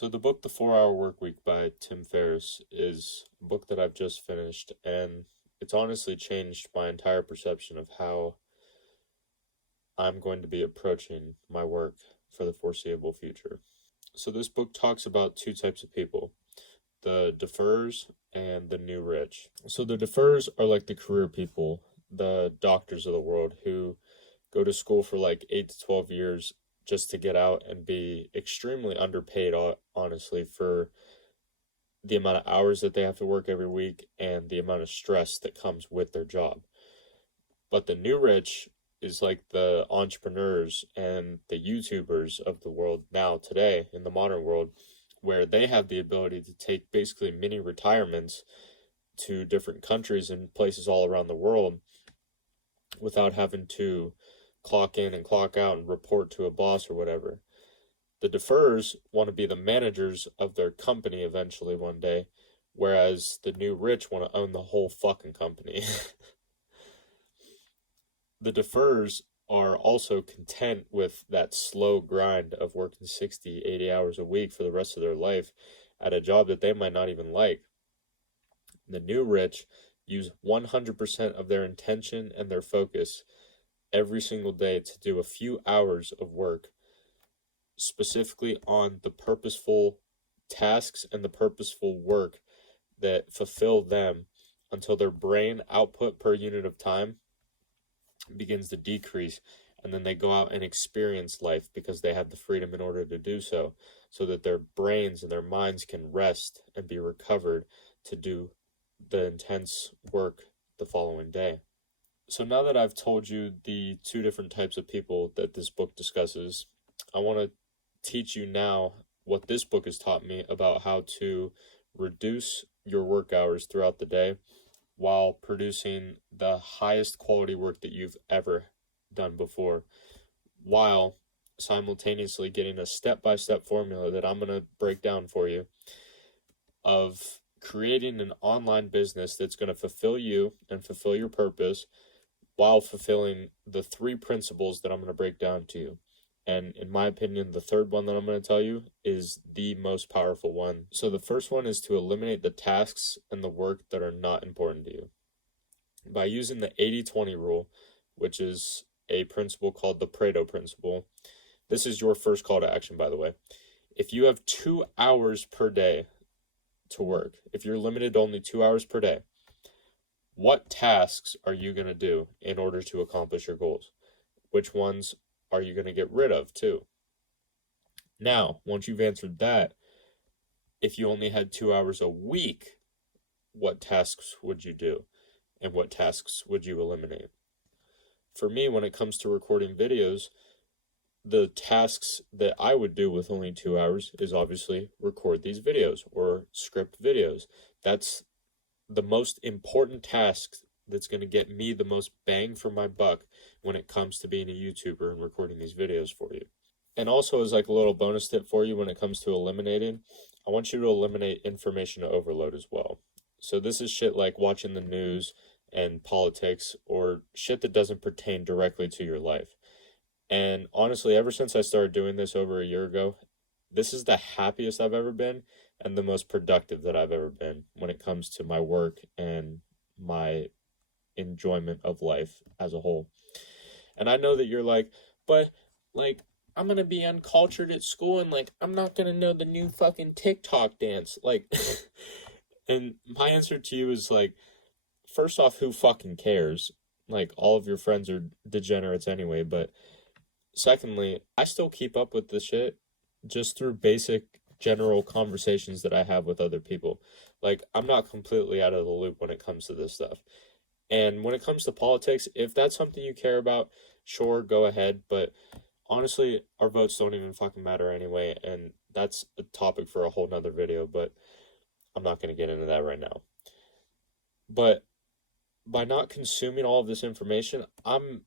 So the book The 4 Hour Workweek by Tim Ferriss is a book that I've just finished, and it's honestly changed my entire perception of how I'm going to be approaching my work for the foreseeable future. So this book talks about two types of people, the deferrers and the new rich. So the deferrers are like the career people, the doctors of the world who go to school for like 8 to 12 years just to get out and be extremely underpaid, honestly, for the amount of hours that they have to work every week and the amount of stress that comes with their job. But the new rich is like the entrepreneurs and the YouTubers of the world now, today, in the modern world, where they have the ability to take basically mini retirements to different countries and places all around the world without having to clock in and clock out and report to a boss or whatever. The deferrers want to be the managers of their company eventually one day, whereas the new rich want to own the whole fucking company. The deferrers are also content with that slow grind of working 60, 80 hours a week for the rest of their life at a job that they might not even like. The new rich use 100% of their intention and their focus every single day to do a few hours of work specifically on the purposeful tasks and the purposeful work that fulfill them until their brain output per unit of time begins to decrease, and then they go out and experience life because they have the freedom in order to do so that their brains and their minds can rest and be recovered to do the intense work the following day. So now that I've told you the two different types of people that this book discusses, I want to teach you now what this book has taught me about how to reduce your work hours throughout the day while producing the highest quality work that you've ever done before, while simultaneously getting a step-by-step formula that I'm going to break down for you of creating an online business that's going to fulfill you and fulfill your purpose while fulfilling the three principles that I'm going to break down to you. And in my opinion, the third one that I'm going to tell you is the most powerful one. So the first one is to eliminate the tasks and the work that are not important to you. By using the 80-20 rule, which is a principle called the Pareto principle, this is your first call to action, by the way. If you have 2 hours per day to work, if you're limited to only 2 hours per day, what tasks are you going to do in order to accomplish your goals? Which ones are you going to get rid of too? Now, once you've answered that, if you only had 2 hours a week, what tasks would you do? And what tasks would you eliminate? For me, when it comes to recording videos, the tasks that I would do with only 2 hours is obviously record these videos or script videos. That's the most important task that's going to get me the most bang for my buck when it comes to being a YouTuber and recording these videos for you. And also, as like a little bonus tip for you when it comes to eliminating, I want you to eliminate information overload as well. So this is shit like watching the news and politics or shit that doesn't pertain directly to your life. And honestly, ever since I started doing this over a year ago, this is the happiest I've ever been and the most productive that I've ever been when it comes to my work and my enjoyment of life as a whole. And I know that you're like, but like, I'm gonna be uncultured at school and like, I'm not gonna know the new fucking TikTok dance. Like, and my answer to you is like, first off, who fucking cares? Like, all of your friends are degenerates anyway, but secondly, I still keep up with this shit just through basic general conversations that I have with other people. Like, I'm not completely out of the loop when it comes to this stuff. And when it comes to politics, if that's something you care about, sure, go ahead. But honestly, our votes don't even fucking matter anyway. And that's a topic for a whole nother video, but I'm not going to get into that right now. But by not consuming all of this information, I'm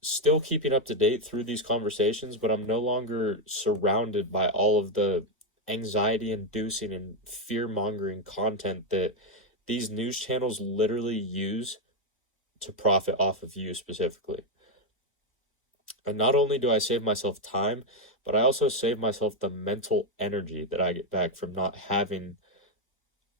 still keeping up to date through these conversations, but I'm no longer surrounded by all of the anxiety-inducing and fear-mongering content that these news channels literally use to profit off of you specifically. And not only do I save myself time, but I also save myself the mental energy that I get back from not having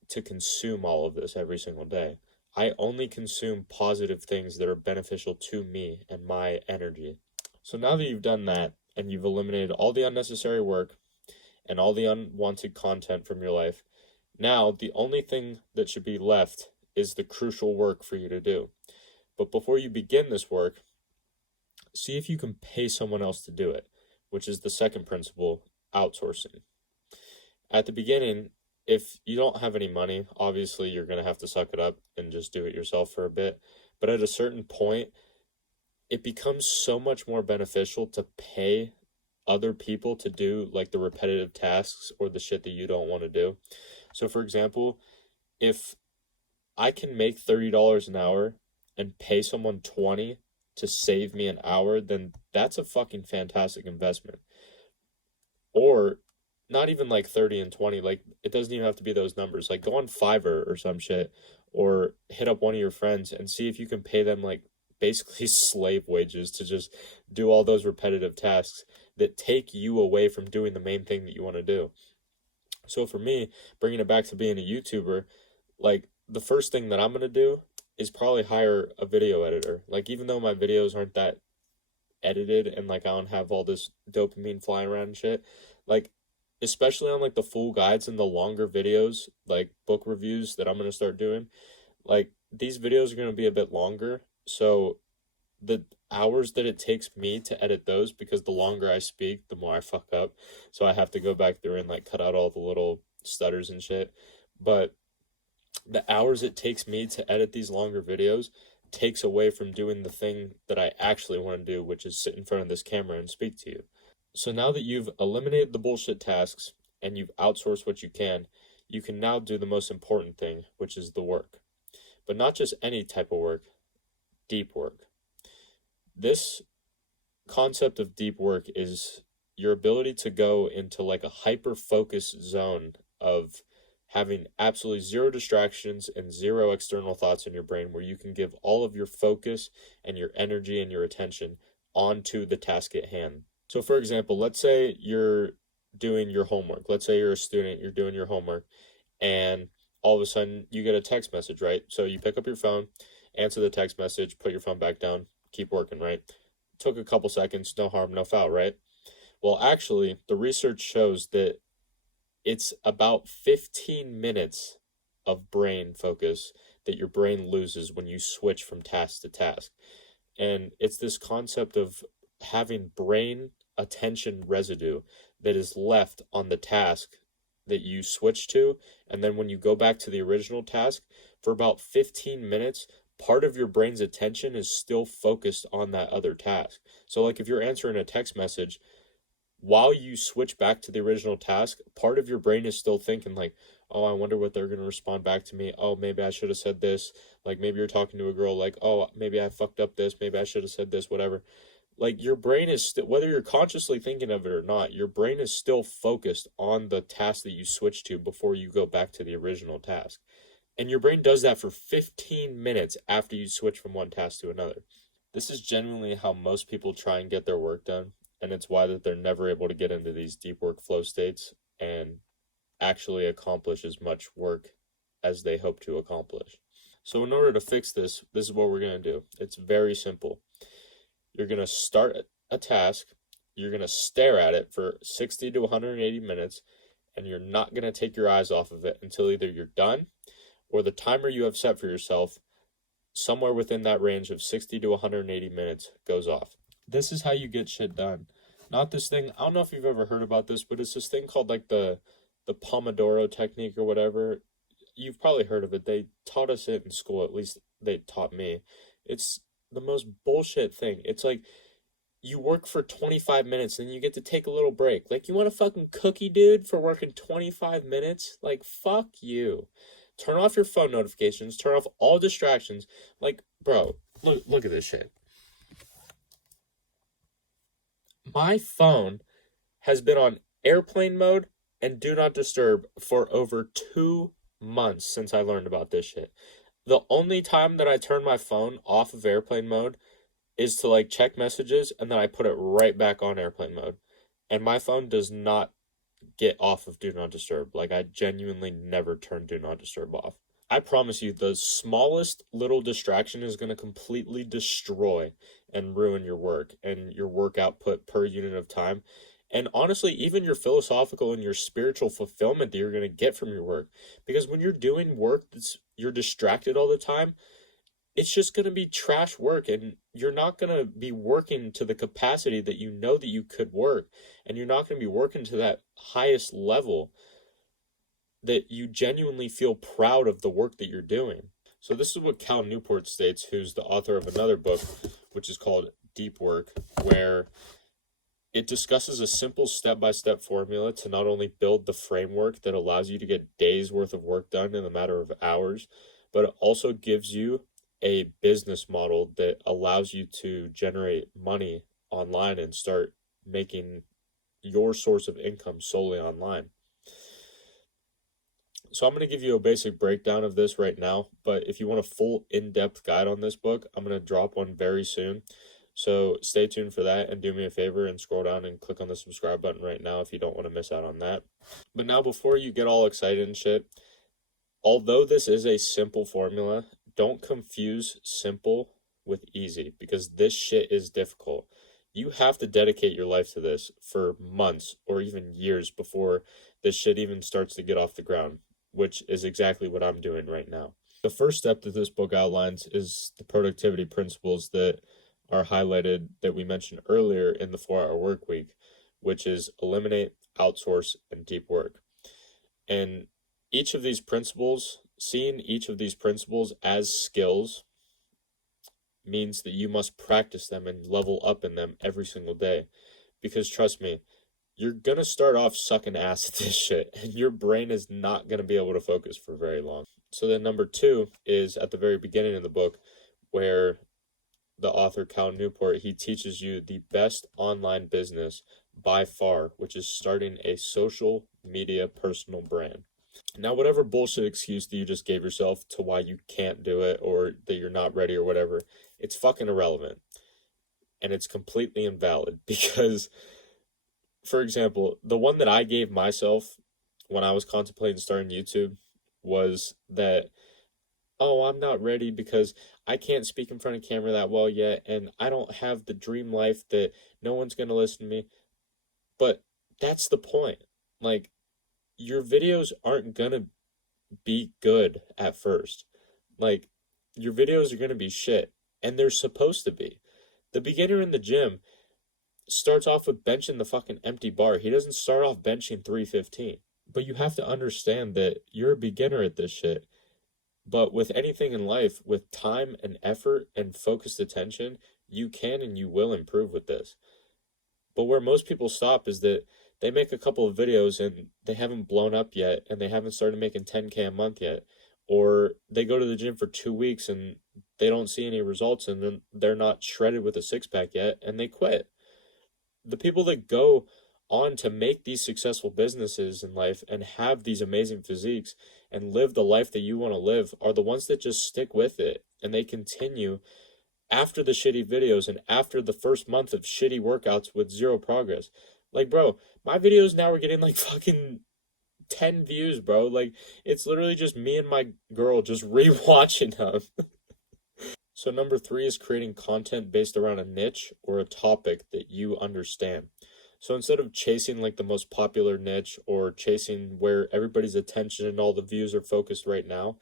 to consume all of this every single day. I only consume positive things that are beneficial to me and my energy. So now that you've done that and you've eliminated all the unnecessary work and all the unwanted content from your life, now the only thing that should be left is the crucial work for you to do. But before you begin this work, see if you can pay someone else to do it, which is the second principle, outsourcing. At the beginning, if you don't have any money, obviously you're going to have to suck it up and just do it yourself for a bit. But at a certain point, it becomes so much more beneficial to pay other people to do like the repetitive tasks or the shit that you don't want to do. So for example, if I can make $30 an hour and pay someone 20 to save me an hour, then that's a fucking fantastic investment. Or not even like 30 and 20, like it doesn't even have to be those numbers. Like go on Fiverr or some shit, or hit up one of your friends and see if you can pay them like basically slave wages to just do all those repetitive tasks that take you away from doing the main thing that you want to do. So for me, bringing it back to being a YouTuber, like the first thing that I'm going to do is probably hire a video editor. Like even though my videos aren't that edited and like I don't have all this dopamine flying around and shit, like especially on like the full guides and the longer videos, like book reviews that I'm going to start doing, like these videos are going to be a bit longer. So the hours that it takes me to edit those, because the longer I speak, the more I fuck up. So I have to go back through and like cut out all the little stutters and shit. But the hours it takes me to edit these longer videos takes away from doing the thing that I actually want to do, which is sit in front of this camera and speak to you. So now that you've eliminated the bullshit tasks and you've outsourced what you can now do the most important thing, which is the work. But not just any type of work, deep work. This concept of deep work is your ability to go into like a hyper-focused zone of having absolutely zero distractions and zero external thoughts in your brain, where you can give all of your focus and your energy and your attention onto the task at hand. So for example, let's say you're doing your homework. Let's say you're a student, you're doing your homework, and all of a sudden you get a text message, right? So you pick up your phone, answer the text message, put your phone back down, keep working, right? Took a couple seconds, no harm, no foul, right? Well, actually, the research shows that it's about 15 minutes of brain focus that your brain loses when you switch from task to task. And it's this concept of having brain attention residue that is left on the task that you switch to. And then when you go back to the original task, for about 15 minutes, part of your brain's attention is still focused on that other task. So like if you're answering a text message, while you switch back to the original task, part of your brain is still thinking like, oh, I wonder what they're going to respond back to me. Oh, maybe I should have said this. Like maybe you're talking to a girl like, oh, maybe I fucked up this. Maybe I should have said this, whatever. Like your brain is still, whether you're consciously thinking of it or not, your brain is still focused on the task that you switch to before you go back to the original task. And your brain does that for 15 minutes after you switch from one task to another. This is genuinely how most people try and get their work done. And it's why that they're never able to get into these deep work flow states and actually accomplish as much work as they hope to accomplish. So in order to fix this, this is what we're going to do. It's very simple. You're going to start a task. You're going to stare at it for 60 to 180 minutes, and you're not going to take your eyes off of it until either you're done or the timer you have set for yourself, somewhere within that range of 60 to 180 minutes, goes off. This is how you get shit done. Not this thing, I don't know if you've ever heard about this, but it's this thing called like the Pomodoro technique or whatever. You've probably heard of it. They taught us it in school, at least they taught me. It's the most bullshit thing. It's like you work for 25 minutes and you get to take a little break. Like, you want a fucking cookie, dude, for working 25 minutes? Like, fuck you. Turn off your phone notifications. Turn off all distractions. Like, bro, look at this shit. My phone has been on airplane mode and do not disturb for over 2 months since I learned about this shit. The only time that I turn my phone off of airplane mode is to like check messages, and then I put it right back on airplane mode. And my phone does not get off of Do Not Disturb. Like, I genuinely never turn Do Not Disturb off. I promise you, the smallest little distraction is going to completely destroy and ruin your work and your work output per unit of time. And honestly, even your philosophical and your spiritual fulfillment that you're going to get from your work. Because when you're doing work you're distracted all the time, it's just going to be trash work, and you're not going to be working to the capacity that you know that you could work, and you're not going to be working to that highest level that you genuinely feel proud of the work that you're doing. So this is what Cal Newport states, who's the author of another book, which is called Deep Work, where it discusses a simple step-by-step formula to not only build the framework that allows you to get days worth of work done in a matter of hours, but it also gives you a business model that allows you to generate money online and start making your source of income solely online. So I'm going to give you a basic breakdown of this right now, but if you want a full in-depth guide on this book, I'm going to drop one very soon. So stay tuned for that, and do me a favor and scroll down and click on the subscribe button right now if you don't want to miss out on that. But now, before you get all excited and shit, although this is a simple formula, don't confuse simple with easy, because this shit is difficult. You have to dedicate your life to this for months or even years before this shit even starts to get off the ground, which is exactly what I'm doing right now. The first step that this book outlines is the productivity principles that are highlighted that we mentioned earlier in the 4-hour work week, which is eliminate, outsource, and deep work. And each of these principles, seeing each of these principles as skills, means that you must practice them and level up in them every single day. Because trust me, you're going to start off sucking ass at this shit, and your brain is not going to be able to focus for very long. So then number 2 is at the very beginning of the book, where the author Cal Newport, he teaches you the best online business by far, which is starting a social media personal brand. Now, whatever bullshit excuse that you just gave yourself to why you can't do it or that you're not ready or whatever, it's fucking irrelevant. And it's completely invalid, because, for example, the one that I gave myself when I was contemplating starting YouTube was that, oh, I'm not ready because I can't speak in front of camera that well yet, and I don't have the dream life that no one's going to listen to me. But that's the point. Like, your videos aren't going to be good at first. Like, your videos are going to be shit, and they're supposed to be. The beginner in the gym starts off with benching the fucking empty bar. He doesn't start off benching 315. But you have to understand that you're a beginner at this shit. But with anything in life, with time and effort and focused attention, you can and you will improve with this. But where most people stop is that they make a couple of videos and they haven't blown up yet, and they haven't started making 10K a month yet. Or they go to the gym for 2 weeks and they don't see any results, and then they're not shredded with a six-pack yet, and they quit. The people that go on to make these successful businesses in life and have these amazing physiques and live the life that you want to live are the ones that just stick with it, and they continue after the shitty videos and after the first month of shitty workouts with zero progress. Like, bro, my videos now are getting like fucking 10 views, bro. Like, it's literally just me and my girl just rewatching them. So number 3 is creating content based around a niche or a topic that you understand. So instead of chasing like the most popular niche or chasing where everybody's attention and all the views are focused right now,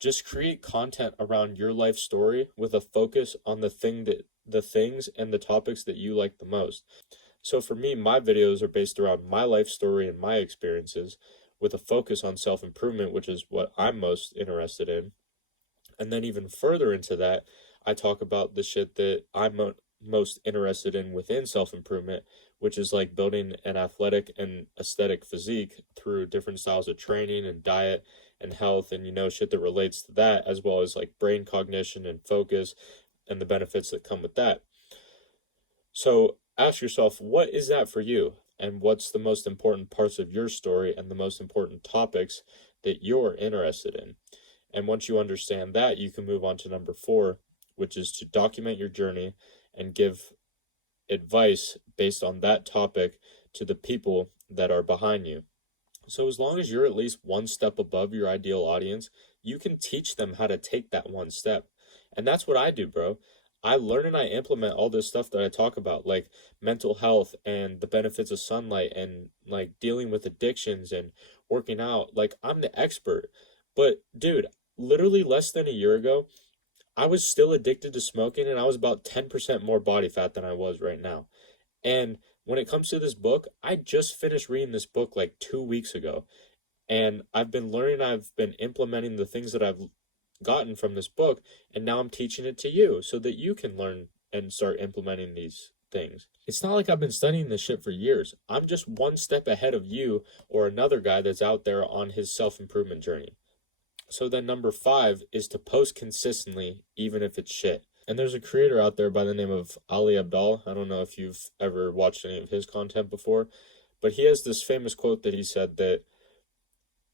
just create content around your life story with a focus on the things and the topics that you like the most. So for me, my videos are based around my life story and my experiences, with a focus on self-improvement, which is what I'm most interested in. And then even further into that, I talk about the shit that I'm most interested in within self-improvement, which is like building an athletic and aesthetic physique through different styles of training and diet and health, and shit that relates to that, as well as like brain cognition and focus and the benefits that come with that. So ask yourself, what is that for you? And what's the most important parts of your story and the most important topics that you're interested in? And once you understand that, you can move on to number 4, which is to document your journey and give advice based on that topic to the people that are behind you. So as long as you're at least one step above your ideal audience, you can teach them how to take that one step. And that's what I do, bro. I learn and I implement all this stuff that I talk about, like mental health and the benefits of sunlight and like dealing with addictions and working out. Like I'm the expert. But dude, literally less than a year ago, I was still addicted to smoking and I was about 10% more body fat than I was right now. And when it comes to this book, I just finished reading this book like 2 weeks ago. And I've been learning, I've been implementing the things that I've gotten from this book. And now I'm teaching it to you so that you can learn and start implementing these things. It's not like I've been studying this shit for years. I'm just one step ahead of you or another guy that's out there on his self-improvement journey. So then number 5 is to post consistently, even if it's shit. And there's a creator out there by the name of Ali Abdaal. I don't know if you've ever watched any of his content before, but he has this famous quote that he said that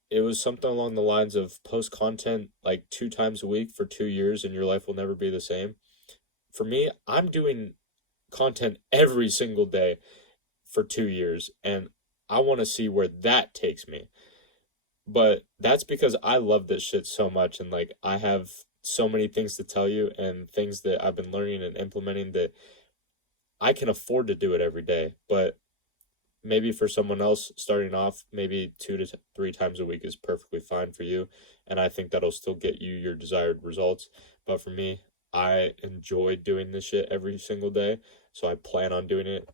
it was something along the lines of post content like 2 times a week for 2 years and your life will never be the same. For me, I'm doing content every single day for 2 years, and I want to see where that takes me. But that's because I love this shit so much, and like I have so many things to tell you and things that I've been learning and implementing that I can afford to do it every day. But maybe for someone else starting off, maybe 2 to 3 times a week is perfectly fine for you, and I think that'll still get you your desired results. But for me, I enjoy doing this shit every single day, so I plan on doing it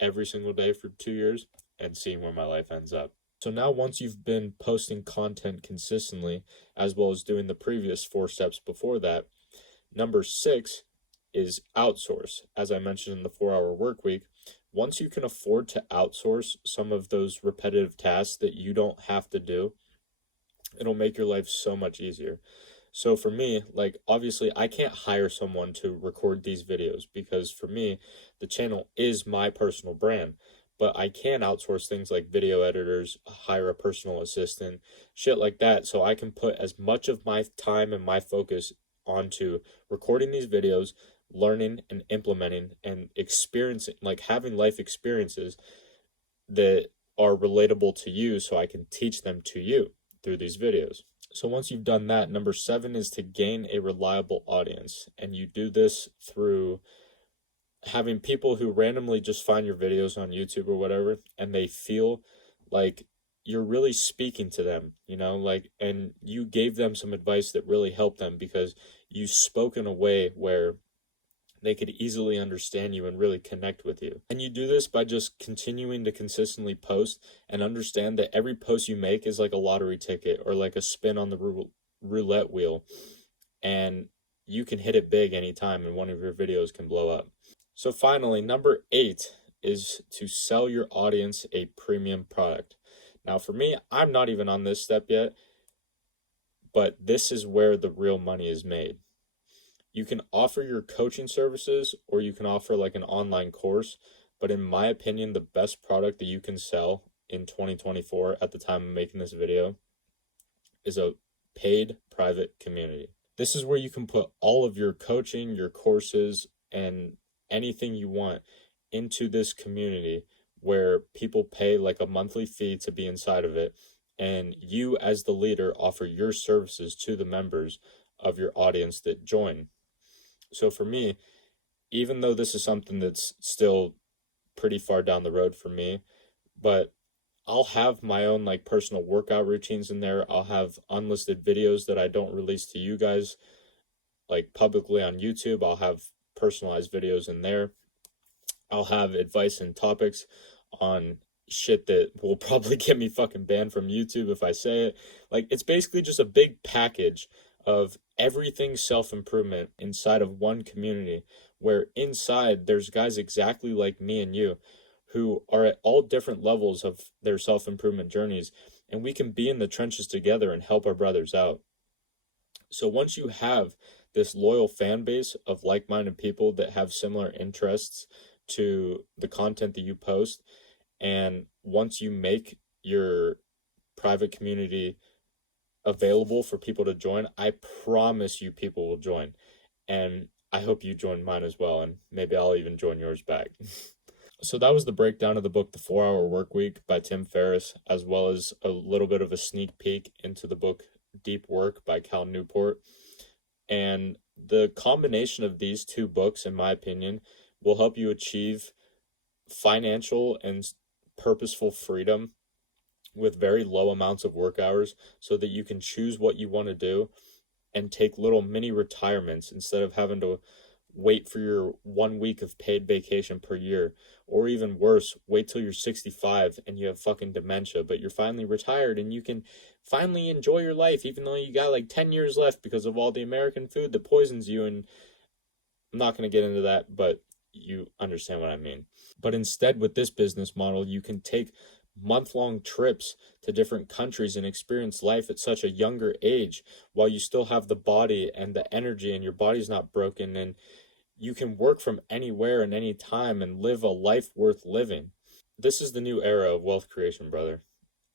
every single day for 2 years and seeing where my life ends up. So now once you've been posting content consistently, as well as doing the previous 4 steps before that, number 6 is outsource. As I mentioned in the 4-hour work week, once you can afford to outsource some of those repetitive tasks that you don't have to do, it'll make your life so much easier. So for me, like obviously I can't hire someone to record these videos because for me, the channel is my personal brand. But I can outsource things like video editors, hire a personal assistant, shit like that. So I can put as much of my time and my focus onto recording these videos, learning and implementing and experiencing, like having life experiences that are relatable to you so I can teach them to you through these videos. So once you've done that, number 7 is to gain a reliable audience. And you do this through having people who randomly just find your videos on YouTube or whatever, and they feel like you're really speaking to them, like, and you gave them some advice that really helped them because you spoke in a way where they could easily understand you and really connect with you. And you do this by just continuing to consistently post and understand that every post you make is like a lottery ticket or like a spin on the roulette wheel, and you can hit it big anytime and one of your videos can blow up. So finally, number 8 is to sell your audience a premium product. Now for me, I'm not even on this step yet, but this is where the real money is made. You can offer your coaching services or you can offer like an online course, but in my opinion, the best product that you can sell in 2024 at the time of making this video is a paid private community. This is where you can put all of your coaching, your courses, and anything you want into this community where people pay like a monthly fee to be inside of it, and you as the leader offer your services to the members of your audience that join. So for me, even though this is something that's still pretty far down the road for me, but I'll have my own like personal workout routines in there. I'll have unlisted videos that I don't release to you guys like publicly on YouTube. I'll have personalized videos in there. I'll have advice and topics on shit that will probably get me fucking banned from YouTube if I say it. Like, it's basically just a big package of everything self-improvement inside of one community, where inside there's guys exactly like me and you who are at all different levels of their self-improvement journeys, and we can be in the trenches together and help our brothers out. So once you have this loyal fan base of like-minded people that have similar interests to the content that you post, and once you make your private community available for people to join, I promise you people will join. And I hope you join mine as well, and maybe I'll even join yours back. So that was the breakdown of the book The 4 Hour Work Week by Tim Ferriss, as well as a little bit of a sneak peek into the book Deep Work by Cal Newport. And the combination of these two books, in my opinion, will help you achieve financial and purposeful freedom with very low amounts of work hours so that you can choose what you want to do and take little mini retirements instead of having to wait for your 1 week of paid vacation per year. Or even worse, wait till you're 65 and you have fucking dementia, but you're finally retired and you can finally enjoy your life, even though you got like 10 years left because of all the American food that poisons you. And I'm not going to get into that, but you understand what I mean. But instead, with this business model, you can take month-long trips to different countries and experience life at such a younger age while you still have the body and the energy and your body's not broken, and you can work from anywhere and any time and live a life worth living. This is the new era of wealth creation, brother.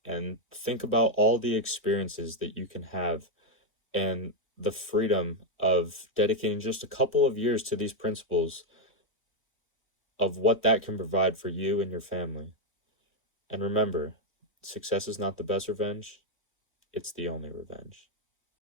And think about all the experiences that you can have and the freedom of dedicating just a couple of years to these principles of what that can provide for you and your family. And remember, success is not the best revenge, it's the only revenge.